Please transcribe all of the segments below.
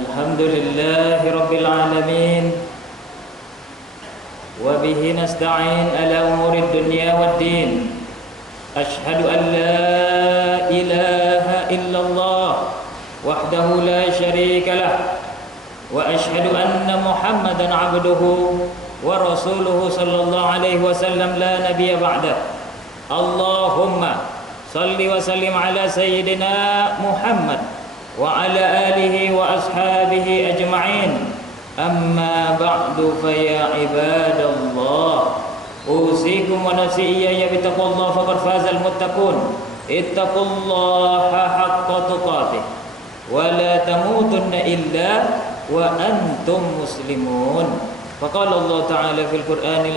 Alhamdulillahi Rabbil Alamin. Wa bihi nasta'in ala umuri dunya waddin. Ashhadu an la ilaha illallah wahdahu la syarika lah. Wa ashhadu anna Muhammadan abduhu wa rasuluhu sallallahu alaihi wasallam la nabiyya ba'dah. Allahumma salli wa sallim ala sayyidina Muhammad wa ala alihi wa ashabihi ajma'in. Amma ba'du fa ya ibadallah, usikum wa nafsi iyaya bittaqwallahi faqad fazal muttaqun. Ittaqullaha haqqa tuqatih wa la tamutunna illa wa antum muslimun. Faqala Allah Ta'ala fil Qur'anil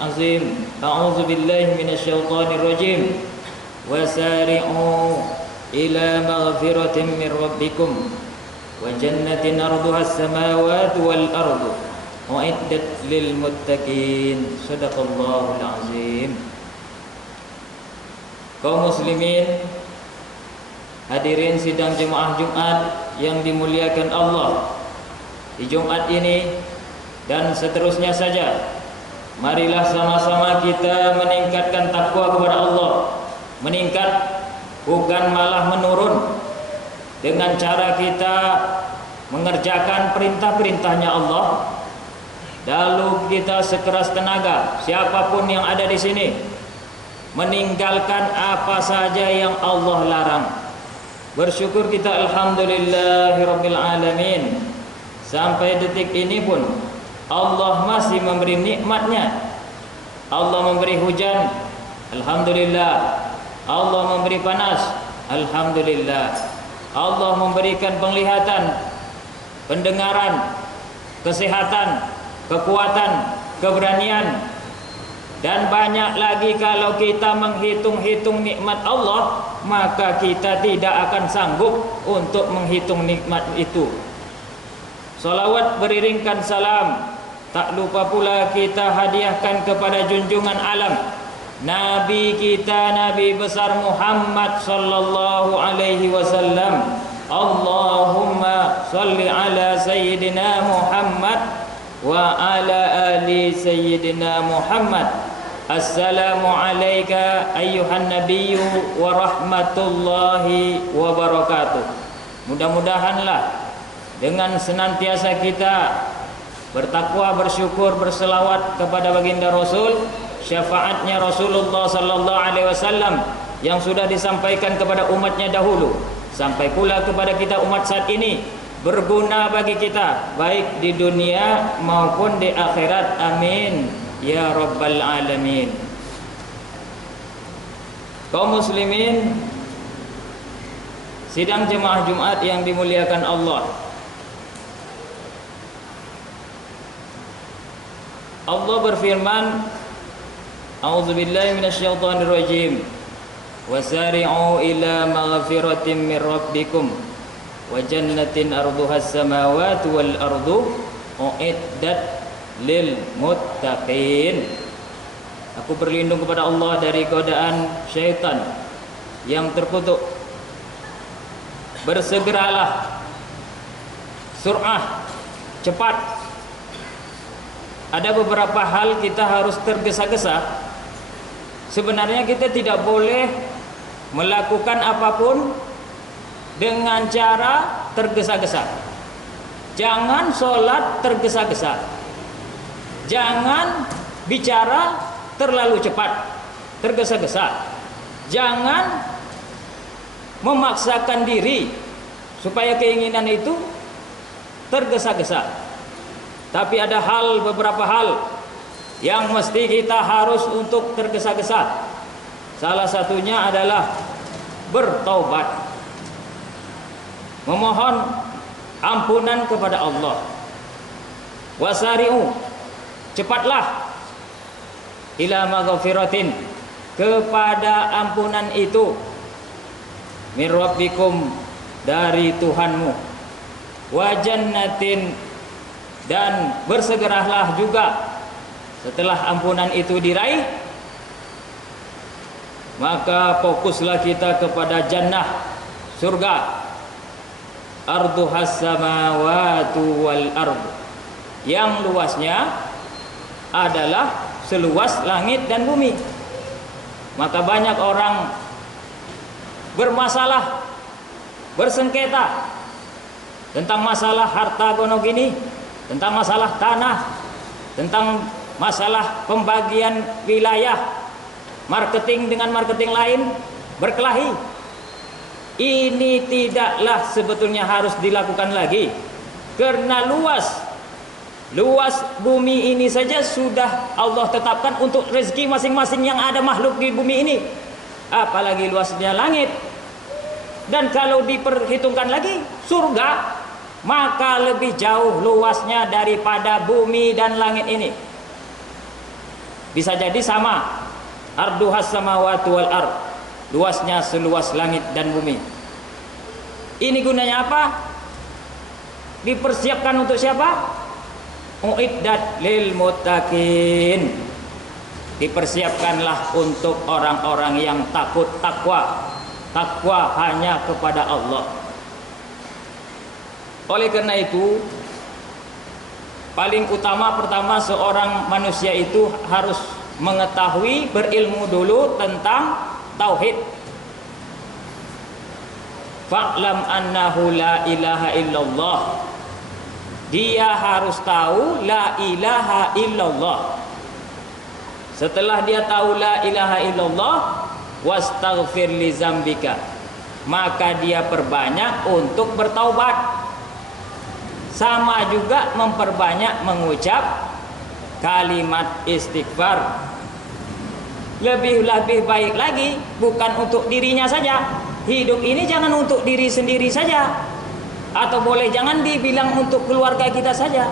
azim, a'udzu billahi minasyaitonir rajim. Wasari'u ila maghfiratin min rabbikum wa jannatin arduha as-samawati wal ardu u'iddat lil muttaqin. Shadaqallahul azim. Kaum muslimin, hadirin sidang jemaah Jumat yang dimuliakan Allah, di Jumat ini dan seterusnya saja, marilah sama-sama kita meningkatkan takwa kepada Allah. Meningkat, bukan malah menurun, dengan cara kita mengerjakan perintah-perintahnya Allah. Lalu kita sekeras tenaga, siapapun yang ada di sini, meninggalkan apa saja yang Allah larang. Bersyukur kita, alhamdulillahirabbil alamin, sampai detik ini pun Allah masih memberi nikmatnya. Allah memberi hujan, alhamdulillah. Allah memberi panas, alhamdulillah. Allah memberikan penglihatan, pendengaran, kesehatan, kekuatan, keberanian, dan banyak lagi. Kalau kita menghitung-hitung nikmat Allah, maka kita tidak akan sanggup untuk menghitung nikmat itu. Salawat beriringkan salam, tak lupa pula kita hadiahkan kepada junjungan alam, Nabi kita, Nabi besar Muhammad sallallahu alaihi wasallam. Allahumma salli ala sayyidina Muhammad wa ala ali sayyidina Muhammad. Assalamu alayka ayyuhan nabiyyu wa rahmatullahi wa barakatuh. Mudah-mudahanlah dengan senantiasa kita bertakwa, bersyukur, berselawat kepada baginda Rasul, syafaatnya Rasulullah sallallahu alaihi wasallam yang sudah disampaikan kepada umatnya dahulu, sampai pula kepada kita umat saat ini, berguna bagi kita baik di dunia maupun di akhirat. Amin ya rabbal alamin. Kaum muslimin, sidang jemaah Jumat yang dimuliakan Allah, Allah berfirman, a'udzubillahi minasyaitonir rajim. Wasari'u ila maghfiratin min rabbikum wa jannatin arduhas samawati wal ardu u'iddat lil muttaqin. Aku berlindung kepada Allah dari godaan syaitan yang terkutuk. Bersegeralah, sur'ah, cepat. Ada beberapa hal kita harus tergesa-gesa. Sebenarnya kita tidak boleh melakukan apapun dengan cara tergesa-gesa. Jangan sholat tergesa-gesa. Jangan bicara terlalu cepat, tergesa-gesa. Jangan memaksakan diri supaya keinginan itu tergesa-gesa. Tapi ada beberapa hal yang mesti kita harus untuk tergesa-gesa. Salah satunya adalah bertaubat, memohon ampunan kepada Allah. Wasari'u, cepatlah, ila maghfiratin, kepada ampunan itu, min rabbikum, dari Tuhanmu, wa jannatin, dan bersegeralah juga setelah ampunan itu diraih, maka fokuslah kita kepada jannah, surga. arduhas samawati wal ard, yang luasnya adalah seluas langit dan bumi. Maka banyak orang bermasalah, bersengketa tentang masalah harta gono gini, tentang masalah tanah, tentang masalah pembagian wilayah, marketing dengan marketing lain, berkelahi. Ini tidaklah sebetulnya harus dilakukan lagi, karena luas bumi ini saja sudah Allah tetapkan untuk rezeki masing-masing yang ada makhluk di bumi ini, apalagi luasnya langit. Dan kalau diperhitungkan lagi surga, maka lebih jauh luasnya daripada bumi dan langit ini. Bisa jadi sama, arduhas samawati wal ard, luasnya seluas langit dan bumi. Ini gunanya apa? Dipersiapkan untuk siapa? Uiddat lil muttaqin. Dipersiapkanlah untuk orang-orang yang takwa hanya kepada Allah. Oleh karena itu, paling utama pertama seorang manusia itu harus mengetahui, berilmu dulu tentang tauhid. Fa'lam annahu la ilaha illallah. Dia harus tahu la ilaha illallah. Setelah dia tahu la ilaha illallah, wastaghfir li zambika, maka dia perbanyak untuk bertaubat. Sama juga memperbanyak mengucap kalimat istighfar. Lebih baik lagi, bukan untuk dirinya saja. Hidup ini jangan untuk diri sendiri saja, atau boleh jangan dibilang untuk keluarga kita saja,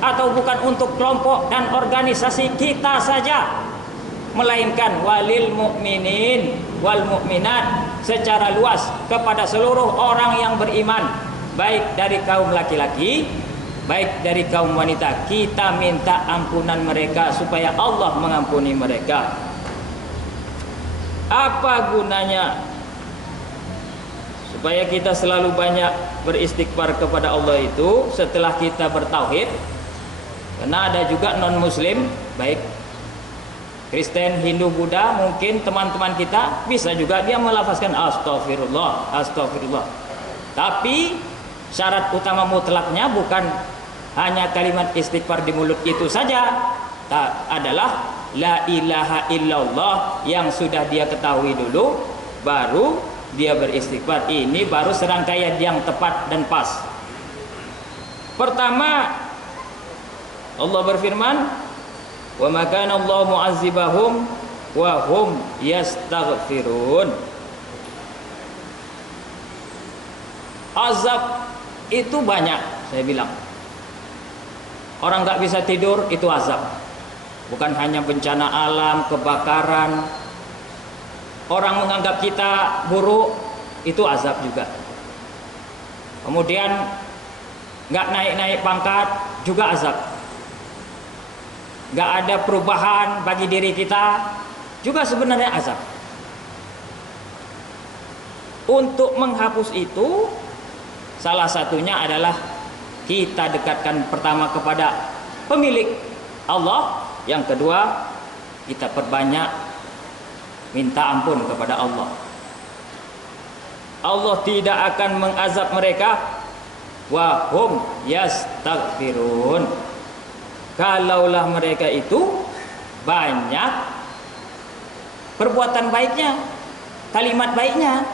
atau bukan untuk kelompok dan organisasi kita saja, melainkan walil mu'minin wal mu'minat, secara luas kepada seluruh orang yang beriman, baik dari kaum laki-laki, baik dari kaum wanita. Kita minta ampunan mereka supaya Allah mengampuni mereka. Apa gunanya? Supaya kita selalu banyak beristighfar kepada Allah itu setelah kita bertauhid. Karena ada juga non muslim, baik Kristen, Hindu, Buddha, mungkin teman-teman kita bisa juga dia melafazkan astagfirullah, astagfirullah. Tapi syarat utama mutlaknya bukan hanya kalimat istighfar di mulut itu saja, adalah la ilaha illallah yang sudah dia ketahui dulu, baru dia beristighfar. Ini baru serangkaian yang tepat dan pas. Pertama, Allah berfirman, wa ma kana Allah mu'azzibahum wa hum yastaghfirun. Azab itu banyak, saya bilang. Orang nggak bisa tidur itu azab. Bukan hanya bencana alam, kebakaran. Orang menganggap kita buruk itu azab juga. Kemudian nggak naik-naik pangkat juga azab. Nggak ada perubahan bagi diri kita juga sebenarnya azab. Untuk menghapus itu, salah satunya adalah kita dekatkan pertama kepada pemilik Allah. Yang kedua, kita perbanyak minta ampun kepada Allah. Allah tidak akan mengazab mereka wa hum yastaghfirun, kalaulah mereka itu banyak perbuatan baiknya, kalimat baiknya.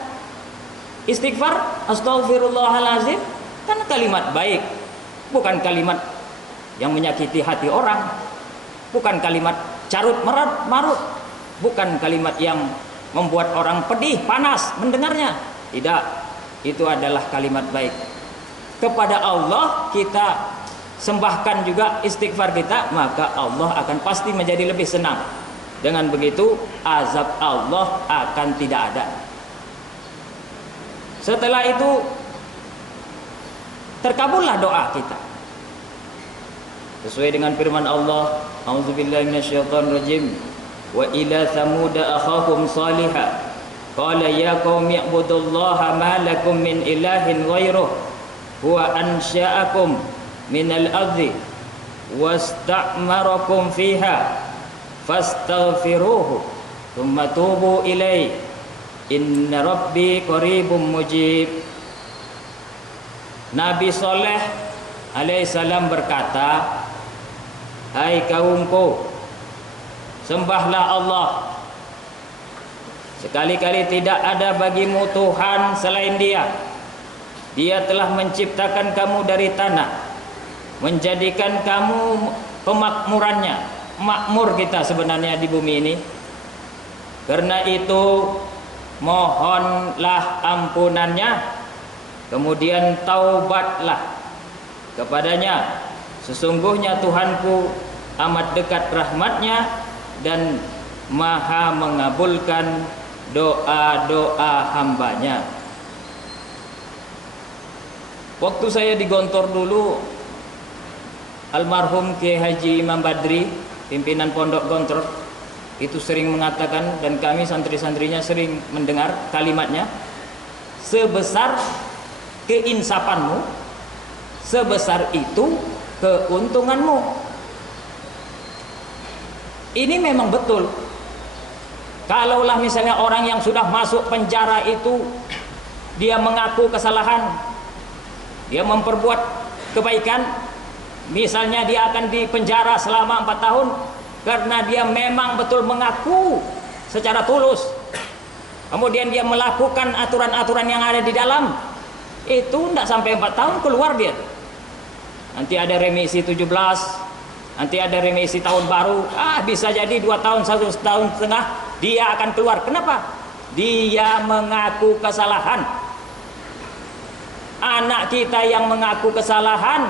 Istighfar, astaghfirullahalazim, kan kalimat baik, bukan kalimat yang menyakiti hati orang, bukan kalimat carut marut, bukan kalimat yang membuat orang pedih, panas mendengarnya. Tidak, itu adalah kalimat baik. Kepada Allah kita sembahkan juga istighfar kita, maka Allah akan pasti menjadi lebih senang. Dengan begitu azab Allah akan tidak ada. Setelah itu terkabullah doa kita sesuai dengan firman Allah, a'udzubillahi minasyaitonirrajim, wa ila thamud akhahum salihah qala ya qaumi ibudullaha ma lakum min ilahin ghairuh huwa ansha'akum minal ardi wasta'marakum fiha fastaghfiruhu thumma tubu ilaihi inna rabbi qaribum mujib. Nabi Saleh alaihissalam berkata, hai kaumku, sembahlah Allah. Sekali-kali tidak ada bagimu Tuhan selain Dia. Dia telah menciptakan kamu dari tanah, menjadikan kamu pemakmurannya. Makmur kita sebenarnya di bumi ini. Karena itu mohonlah ampunannya, kemudian taubatlah kepadanya. Sesungguhnya Tuhanku amat dekat rahmatnya dan maha mengabulkan doa-doa hambanya. Waktu saya di Gontor dulu, almarhum Kiai Haji Imam Badri, pimpinan Pondok Gontor, itu sering mengatakan, dan kami santri-santrinya sering mendengar kalimatnya, sebesar keinsafanmu, sebesar itu keuntunganmu. Ini memang betul. Kalaulah misalnya orang yang sudah masuk penjara itu dia mengaku kesalahan, dia memperbuat kebaikan, misalnya dia akan dipenjara selama 4 tahun karena dia memang betul mengaku secara tulus, kemudian dia melakukan aturan-aturan yang ada di dalam, itu tidak sampai 4 tahun keluar dia. Nanti ada remisi 17, nanti ada remisi tahun baru, bisa jadi 2 tahun, 1 tahun setengah dia akan keluar. Kenapa? Dia mengaku kesalahan. Anak kita yang mengaku kesalahan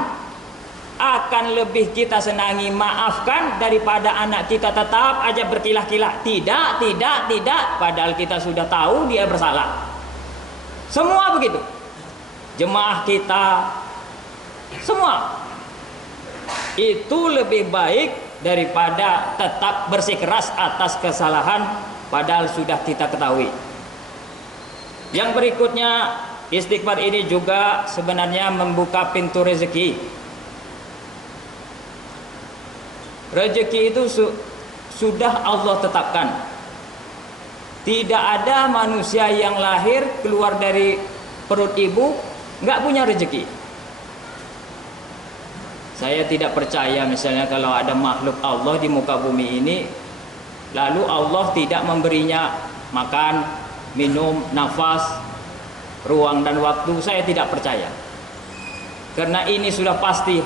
akan lebih kita senangi maafkan daripada anak kita tetap aja berkilah-kilah, tidak, padahal kita sudah tahu dia bersalah. Semua begitu. Jemaah kita semua itu lebih baik daripada tetap bersikeras atas kesalahan padahal sudah kita ketahui. Yang berikutnya, istighfar ini juga sebenarnya membuka pintu rezeki. Rezeki itu sudah Allah tetapkan. Tidak ada manusia yang lahir keluar dari perut ibu nggak punya rezeki. Saya tidak percaya misalnya kalau ada makhluk Allah di muka bumi ini, lalu Allah tidak memberinya makan, minum, nafas, ruang dan waktu. Saya tidak percaya. Karena ini sudah pasti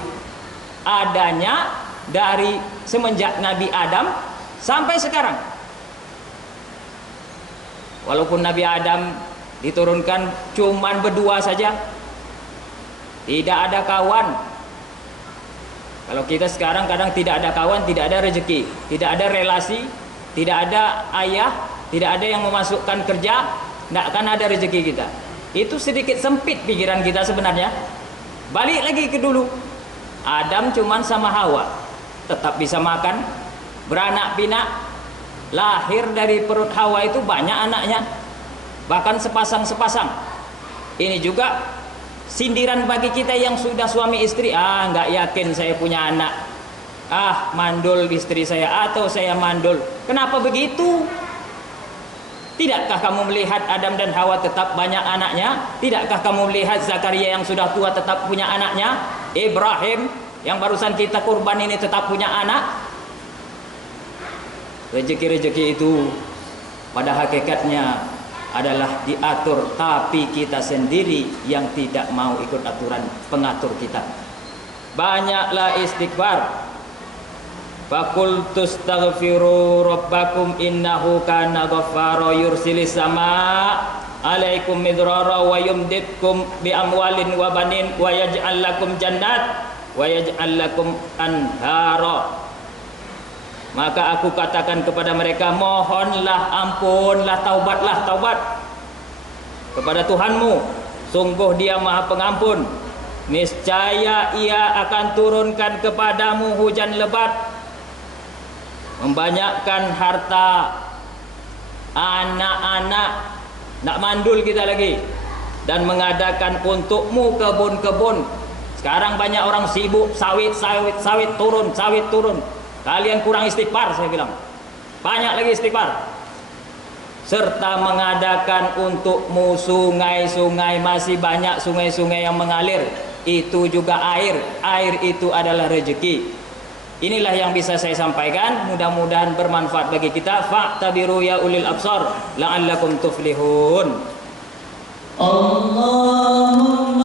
adanya dari semenjak Nabi Adam sampai sekarang. Walaupun Nabi Adam diturunkan cuman berdua saja, tidak ada kawan. Kalau kita sekarang kadang tidak ada kawan, tidak ada rezeki, tidak ada relasi, tidak ada ayah, tidak ada yang memasukkan kerja, tidak akan ada rezeki kita. Itu sedikit sempit pikiran kita sebenarnya. Balik lagi ke dulu, Adam cuman sama Hawa tetap bisa makan, beranak pinak, lahir dari perut Hawa itu banyak anaknya, bahkan sepasang-sepasang. Ini juga sindiran bagi kita yang sudah suami istri, nggak yakin saya punya anak, mandul istri saya atau saya mandul. Kenapa begitu? Tidakkah kamu melihat Adam dan Hawa tetap banyak anaknya? Tidakkah kamu melihat Zakaria yang sudah tua tetap punya anaknya? Ibrahim yang barusan kita kurban ini tetap punya anak? Rezeki-rezeki itu pada hakikatnya adalah diatur, tapi kita sendiri yang tidak mau ikut aturan pengatur kita. Banyaklah istighfar. Faqultu astaghfiru rabbakum innahu kana ghaffara yursilis samaa alaikum midrara wa yumditkum bi amwalin wa banin wa yaj'al lakum jannat wa yaj'al lakum anhara. Maka aku katakan kepada mereka, mohonlah ampunlah, taubat kepada Tuhanmu, sungguh Dia Maha Pengampun. Niscaya Ia akan turunkan kepadamu hujan lebat, membanyakkan harta, anak-anak, nak mandul kita lagi, dan mengadakan untukmu kebun-kebun. Sekarang banyak orang sibuk sawit turun. Kalian kurang istighfar, saya bilang. Banyak lagi istighfar. Serta mengadakan untukmu sungai-sungai, masih banyak sungai-sungai yang mengalir. Itu juga air itu adalah rezeki. Inilah yang bisa saya sampaikan, mudah-mudahan bermanfaat bagi kita. Fa'tabiru ya ulil absar la'allakum tuflihun. Allah